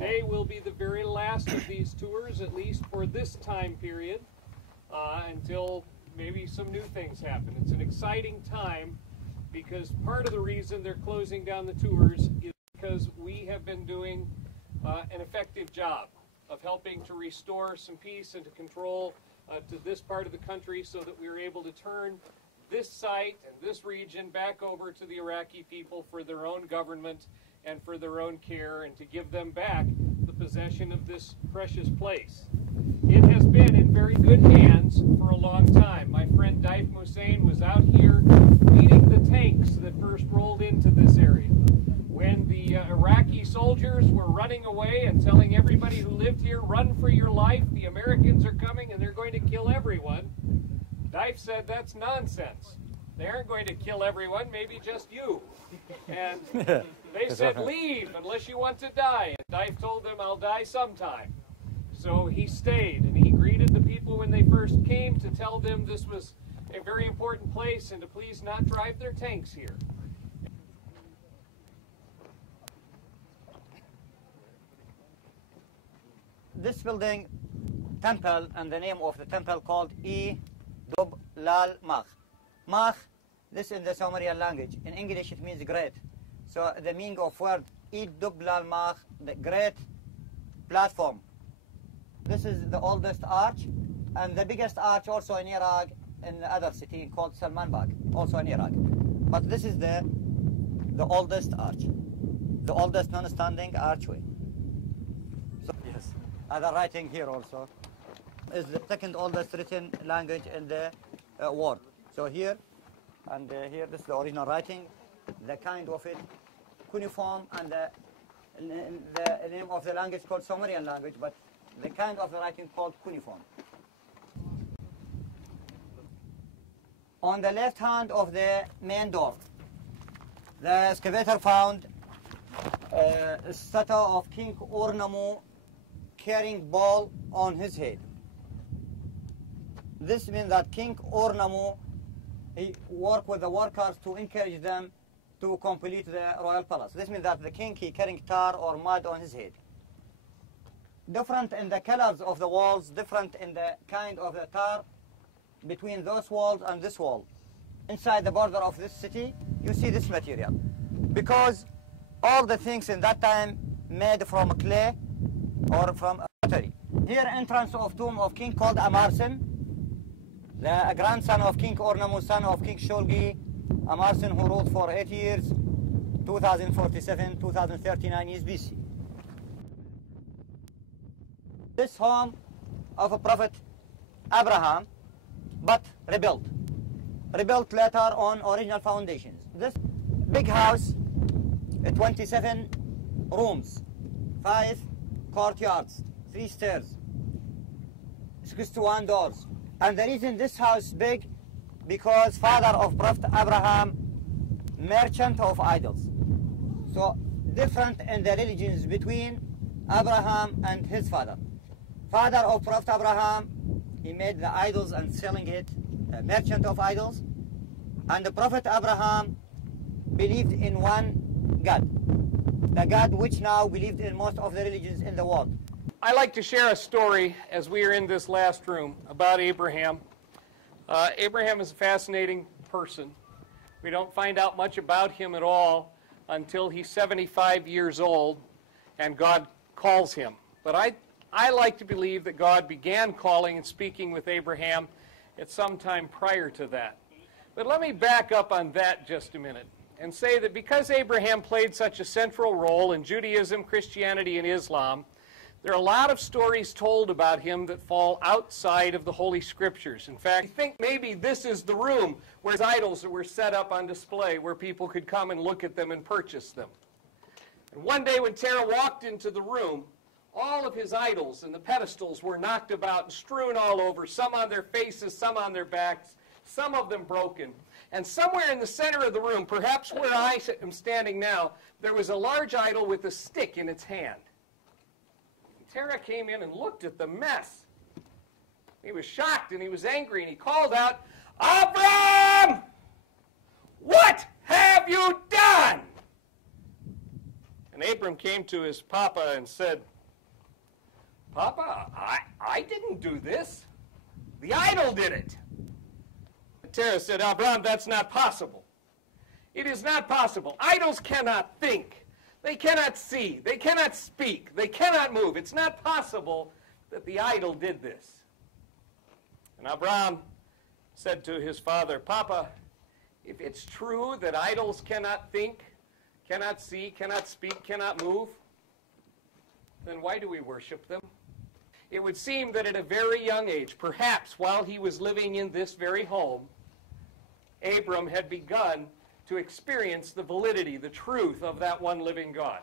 Today will be the very last of these tours, at least for this time period, until maybe some new things happen. It's an exciting time because part of the reason they're closing down the tours is because we have been doing an effective job of helping to restore some peace and to control to this part of the country so that we were able to turn this site and this region back over to the Iraqi people for their own government and for their own care, and to give them back the possession of this precious place. It has been in very good hands for a long time. My friend Dhr Qar was out here leading the tanks that first rolled into this area. When the Iraqi soldiers were running away and telling everybody who lived here, run for your life, the Americans are coming and they're going to kill everyone, Dhr said, that's nonsense. They aren't going to kill everyone, maybe just you. And they said, leave unless you want to die. And Dhr told them, I'll die sometime. So he stayed and he greeted the people when they first came to tell them this was a very important place and to please not drive their tanks here. This building, temple, and the name of the temple called Dhl Qar. Mach, this in the Sumerian language. In English it means great. So the meaning of word Dhl Qar, the great platform. This is the oldest arch, and the biggest arch also in Iraq, in the other city called Salmanbag, also in Iraq. But this is the oldest arch, the oldest non-standing archway. So, yes, other writing here also is the second oldest written language in the world. So here and here, this is the original writing, the kind of it, cuneiform, and the name of the language called Sumerian language, but the kind of the writing called cuneiform. On the left hand of the main door, the excavator found a statue of King Ur carrying ball on his head. This means that King Ur, he worked with the workers to encourage them to complete the royal palace. This means that the king, he carrying tar or mud on his head. Different in the colors of the walls, different in the kind of the tar between those walls and this wall. Inside the border of this city, you see this material. Because all the things in that time made from clay or from pottery. Here, entrance of tomb of king called Amarsin, the grandson of King Ur, son of King Shulgi, Amarsin, who ruled for 8 years, 2047, 2039 years BC. This home of a prophet Abraham, but rebuilt later on original foundations. This big house, 27 rooms, 5 courtyards, 3 stairs, 61 doors. And the reason this house big, because father of Prophet Abraham, merchant of idols. So different in the religions between Abraham and his father. Father of Prophet Abraham, he made the idols and selling it, a merchant of idols. And the Prophet Abraham believed in one God, the God which now believed in most of the religions in the world. I like to share a story as we are in this last room about Abraham. Abraham is a fascinating person. We don't find out much about him at all until he's 75 years old and God calls him. But I like to believe that God began calling and speaking with Abraham at some time prior to that. But let me back up on that just a minute and say that because Abraham played such a central role in Judaism, Christianity, and Islam, there are a lot of stories told about him that fall outside of the Holy Scriptures. In fact, I think maybe this is the room where his idols were set up on display, where people could come and look at them and purchase them. And one day when Dhr walked into the room, all of his idols and the pedestals were knocked about and strewn all over, some on their faces, some on their backs, some of them broken. And somewhere in the center of the room, perhaps where I am standing now, there was a large idol with a stick in its hand. Dhr came in and looked at the mess. He was shocked and he was angry and he called out, "Abram! What have you done?" And Abram came to his papa and said, Papa, I didn't do this. The idol did it. Dhr said, Abraham, that's not possible. It is not possible. Idols cannot think. They cannot see. They cannot speak. They cannot move. It's not possible that the idol did this. And Abraham said to his father, Papa, if it's true that idols cannot think, cannot see, cannot speak, cannot move, then why do we worship them? It would seem that at a very young age, perhaps while he was living in this very home, Abram had begun to experience the validity, the truth of that one living God.